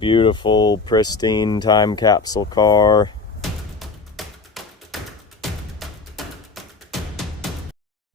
beautiful, pristine time capsule car.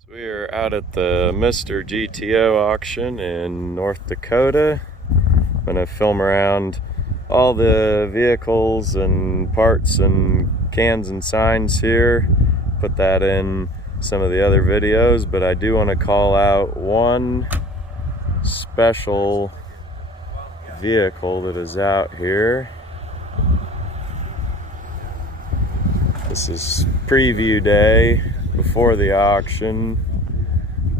So we are out at the Mr. GTO auction in North Dakota. I'm gonna film around all the vehicles and parts and cans and signs here. Put that in some of the other videos, but I do want to call out one special vehicle that is out here. This is preview day before the auction.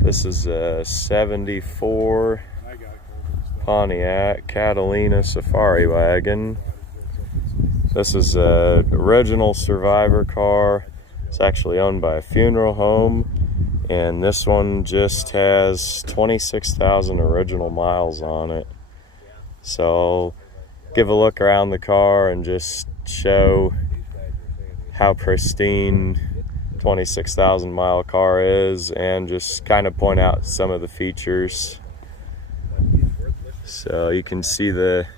This is a 74 Pontiac Catalina Safari wagon. This is an original survivor car. It's actually owned by a funeral home, and this one just has 26,000 original miles on it. So give a look around the car and just show how pristine 26,000 mile car is, and just kind of point out some of the features. So you can see the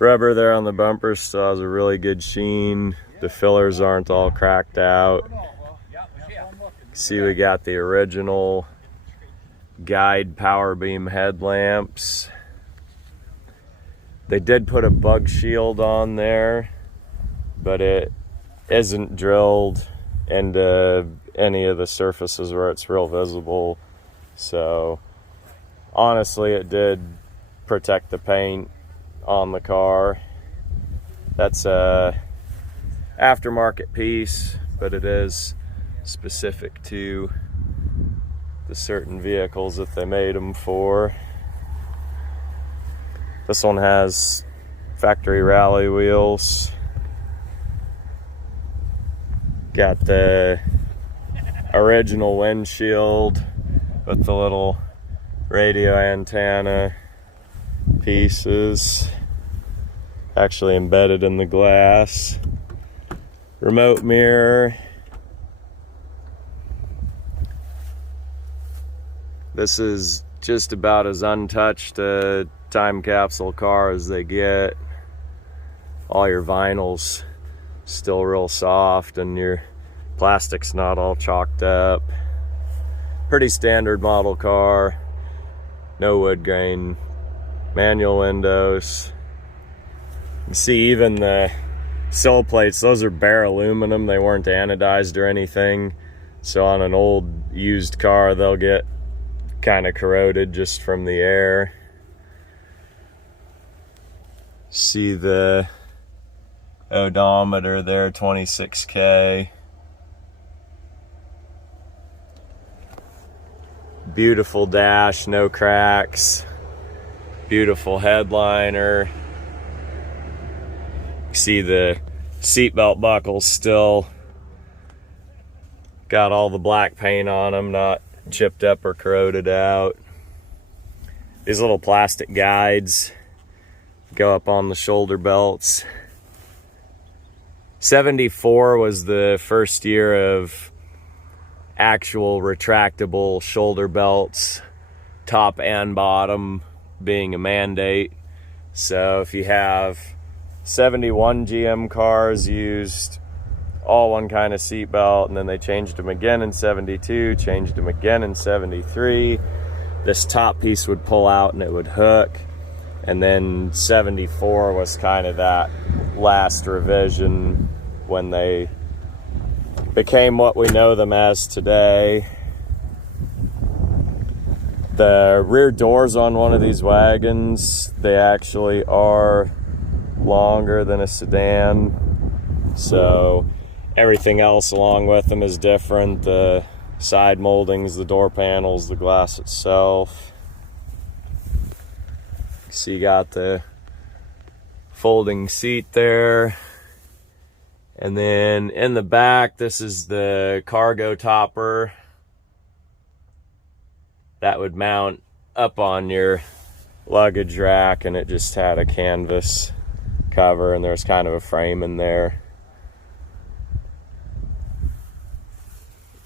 rubber there on the bumper still has a really good sheen. The fillers aren't all cracked out. See, we got the original guide power beam headlamps. They did put a bug shield on there, but it isn't drilled into any of the surfaces where it's real visible. So honestly, it did protect the paint on the car. That's a aftermarket piece, but it is specific to the certain vehicles that they made them for. This one has factory rally wheels. Got the original windshield with the little radio antenna pieces actually embedded in the glass. Remote mirror. This is just about as untouched a time capsule car as they get. All your vinyl's still real soft and your plastic's not all chalked up. Pretty standard model car. No wood grain. Manual windows. You see even the sill plates, those are bare aluminum. They weren't anodized or anything. So on an old used car, they'll get kind of corroded just from the air. See the odometer there, 26K. Beautiful dash, no cracks. Beautiful headliner. See the seatbelt buckles still got all the black paint on them, not chipped up or corroded out. These little plastic guides go up on the shoulder belts. 74 was the first year of actual retractable shoulder belts, top and bottom being a mandate. So if you have 71 GM cars used all one kind of seat belt, and then they changed them again in 72, changed them again in 73. This top piece would pull out and it would hook. And then 74 was kind of that last revision when they became what we know them as today. The rear doors on one of these wagons, they actually are longer than a sedan, so everything else along with them is different. The side moldings, the door panels, the glass itself. So you got the folding seat there, and then in the back, this is the cargo topper that would mount up on your luggage rack, and it just had a canvas cover, and there's kind of a frame in there.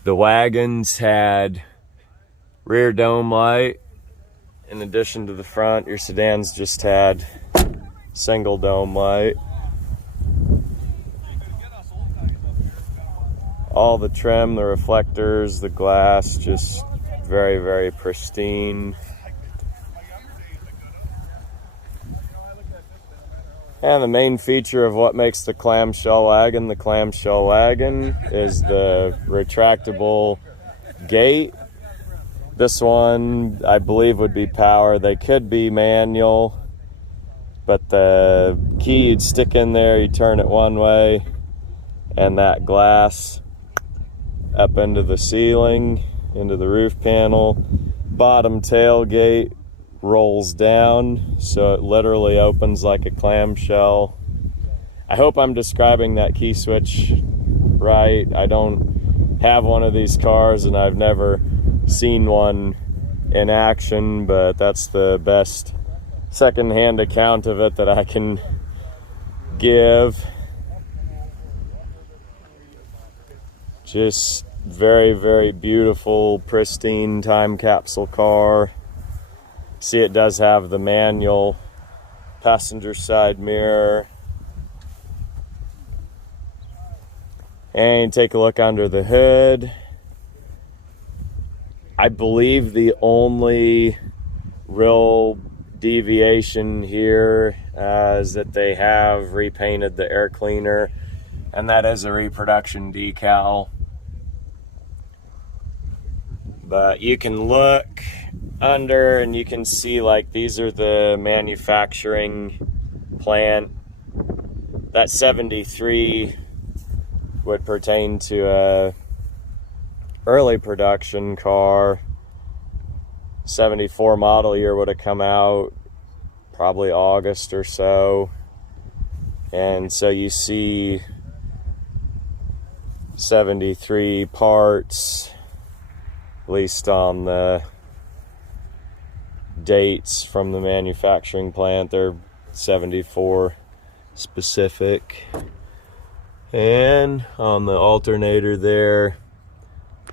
The wagons had rear dome light in addition to the front. Your sedans just had single dome light. All the trim, the reflectors, the glass, just very, very pristine. And the main feature of what makes the clamshell wagon is the retractable gate. This one, I believe, would be power. They could be manual, but the key you'd stick in there, you turn it one way, and that glass up into the ceiling, into the roof panel. Bottom tailgate rolls down, so it literally opens like a clamshell. I hope I'm describing that key switch right. I don't have one of these cars, and I've never seen one in action, but that's the best secondhand account of it that I can give. Just very, very beautiful, pristine time capsule car. See, it does have the manual passenger side mirror. And take a look under the hood. I believe the only real deviation here is that they have repainted the air cleaner, and that is a reproduction decal. But you can look under and you can see, like, these are the manufacturing plant. That 73 would pertain to a early production car. 74 model year would have come out probably August or so. And so you see 73 parts, at least on the dates from the manufacturing plant. They're 74 specific. And on the alternator there,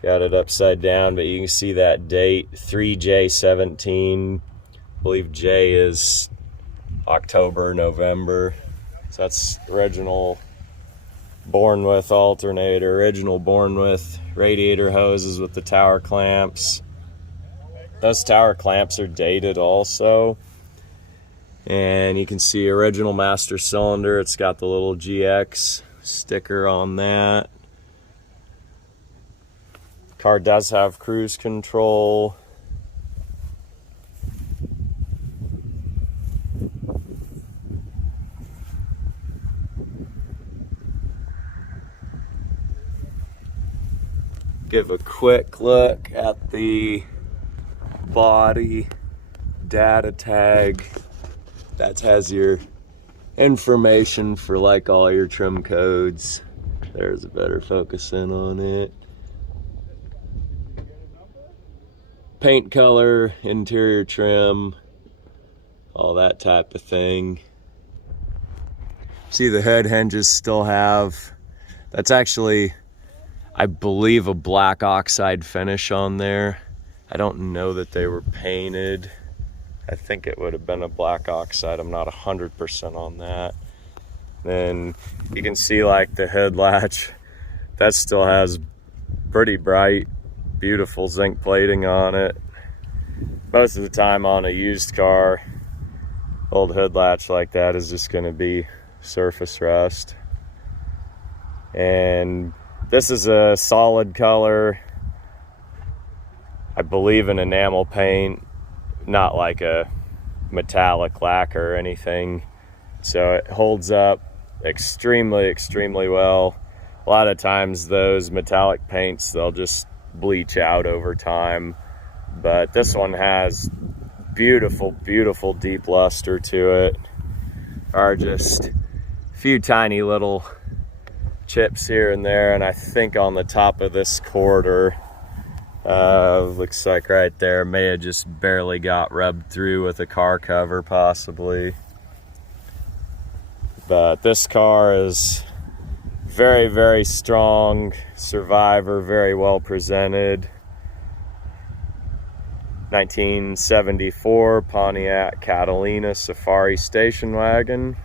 got it upside down, but you can see that date, 3J17. I believe J is October, November. So that's original born with alternator, original born with radiator hoses with the tower clamps. Those tower clamps are dated also. And you can see original master cylinder. It's got the little GX sticker on that. Car does have cruise control. Give a quick look at the body data tag. That has your information for, like, all your trim codes. There's a better focus in on it. Paint color, interior trim, all that type of thing. See, the hood hinges still have, that's actually, I believe, a black oxide finish on there. I don't know that they were painted. I think it would have been a black oxide. I'm not 100% on that. Then you can see, like, the hood latch, that still has pretty bright, beautiful zinc plating on it. Most of the time on a used car, old hood latch like that is just going to be surface rust. And this is a solid color, I believe, an enamel paint, not like a metallic lacquer or anything. So it holds up extremely, extremely well. A lot of times those metallic paints, they'll just bleach out over time. But this one has beautiful, beautiful deep luster to it. Are just a few tiny little chips here and there, and I think on the top of this quarter, looks like right there, may have just barely got rubbed through with a car cover possibly. But this car is very, very strong survivor, very well presented. 1974 Pontiac Catalina Safari station wagon.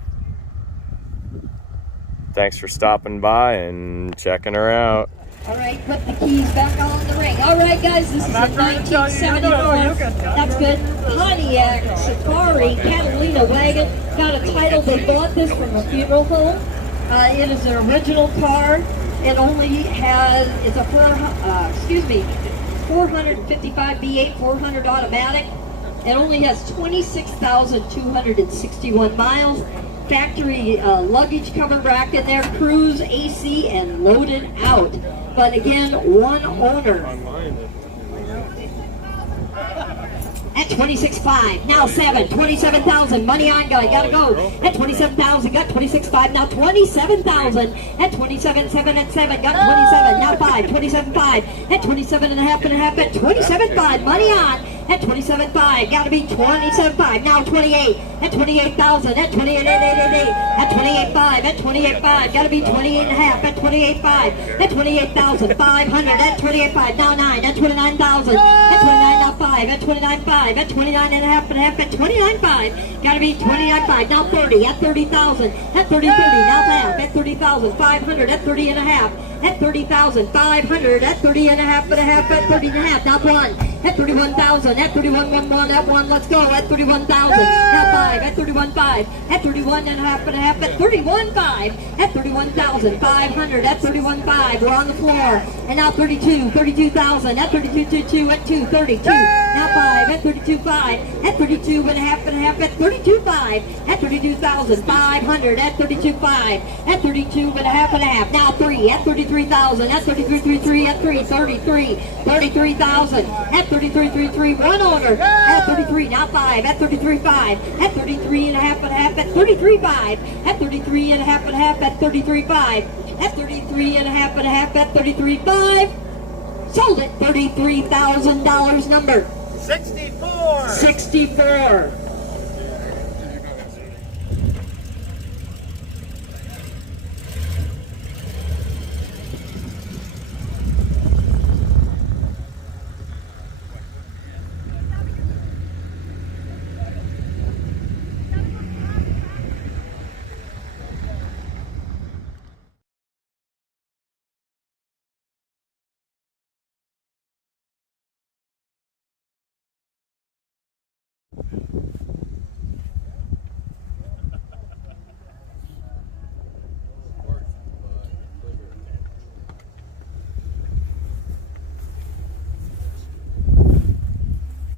Thanks for stopping by and checking her out. All right, put the keys back on the ring. All right, guys, this is a 1974. That's good. Pontiac Safari Catalina wagon. Got a title. They bought this from a funeral home. It is an original car. It only has, it's a 455 V8 400 automatic. It only has 26,261 miles. Factory luggage cover rack in there, cruise, AC, and loaded out. But again, one owner. At 26.5, now 27,000, money on, guy, gotta go. At 27,000, got 26.5, now 27,000. At 27.7 and 7, got 27, now 5, 27.5. At 27 and a half, at 27.5, money on. At 27.5, gotta be 27.5, now 28. At 28,000, at 28.888. At 28.5, at 28.5, gotta be 28 and a half. At 28.5, at 28,500. At 28.5, now 9. At 29,000. At 29, now 5. At 29.5. At 29 and a half. At 29.5, gotta be 29.5. Now 30. At 30,000. At 30, now half. At 30,500. At 30 and a half. At 30,500. At 30 and a half. At 30 and a half. Now 1. At 31,000. At 31,111. At 1. Let's go. At 31,000. Now 5. At 31.5. At 31 and a half. At 31.5. At 31,500. At 31.5. We're on the floor. And now 32. 32,000. At 32.2. At 2. 32. Now 5. At 32.5. At 32 and a half. At 32.5. At 32,500. At 32.5. At 32 and a half. Now 3. At 33,000. At 33.33. At 3. 33. 33,000. At 33.33. One owner. At 33. Now 5. At 33.5. At 33 and a half. At 33.5. At 33 and a half. At 33.5. At 33 and a half. At 33.5. Sold it. $33,000 number. 64. 64.